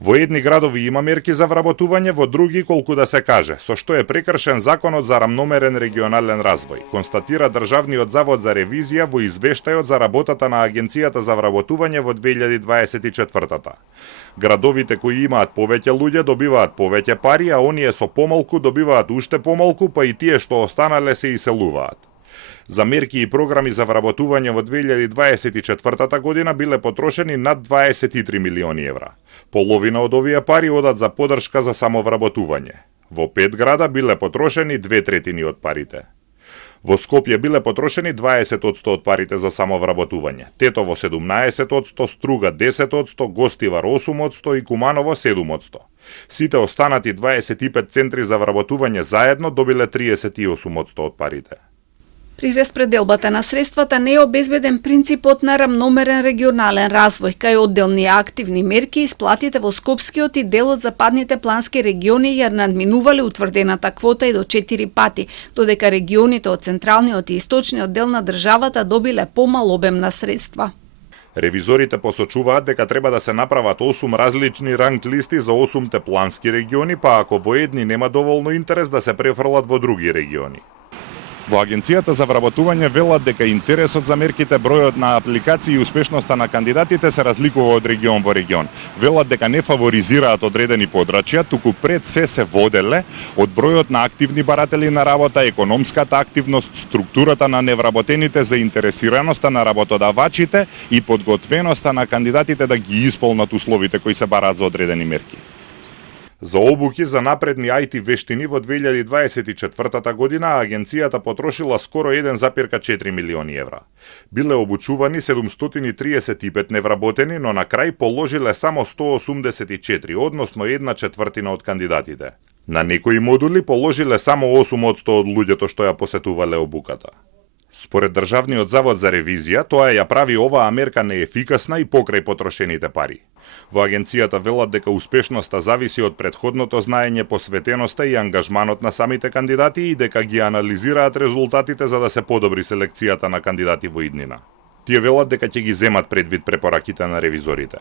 Во едни градови има мерки за вработување, во други колку да се каже, со што е прекршен законот за рамномерен регионален развој, констатира Државниот завод за ревизија во извештајот за работата на Агенцијата за вработување во 2024-та. Градовите кои имаат повеќе луѓе добиваат повеќе пари, а оние со помалку добиваат уште помалку, па и тие што останале се иселуваат. За мерки и програми за вработување во 2024 година биле потрошени над 23 милиони евра. Половина од овие пари одат за поддршка за самовработување. Во 5 града биле потрошени 2/3 од парите. Во Скопје биле потрошени 20% од парите за самовработување, Тетово 17%, Струга 10%, Гостивар 8% и Куманово 7%. Сите останати 25 центри за вработување заедно добиле 38% од парите. При распределбата на средствата не е обезбеден принципот на рамномерен регионален развој, кај одделни активни мерки исплатите во Скопскиот и дел од западните плански региони ја надминувале утврдената квота и до 4 пати, додека регионите од централниот и источниот дел на државата добиле помал обем на средства. Ревизорите посочуваат дека треба да се направат 8 различни ранг листи за 8 плански региони, па ако во едни нема доволно интерес да се префрлат во други региони. Во Агенцијата за вработување велат дека интересот за мерките, бројот на апликации и успешноста на кандидатите се разликува од регион во регион. Велат дека не фаворизираат одредени подрачја, туку пред се воделе од бројот на активни баратели на работа, економската активност, структурата на невработените, заинтересираноста на работодавачите и подготвеноста на кандидатите да ги исполнат условите кои се бараат за одредени мерки. За обуки за напредни IT вештини во 2024 година агенцијата потрошила скоро 1,4 милиони евра. Биле обучувани 735 невработени, но на крај положиле само 184, односно 1/4 од кандидатите. На некои модули положиле само 8% од луѓето што ја посетувале обуката. Според Државниот завод за ревизија, тоа ја прави оваа мерка неефикасна и покрај потрошените пари. Во агенцијата велат дека успешноста зависи од претходното знаење, посветеноста и ангажманот на самите кандидати и дека ги анализираат резултатите за да се подобри селекцијата на кандидати во иднина. Тие велат дека ќе ги земат предвид препораките на ревизорите.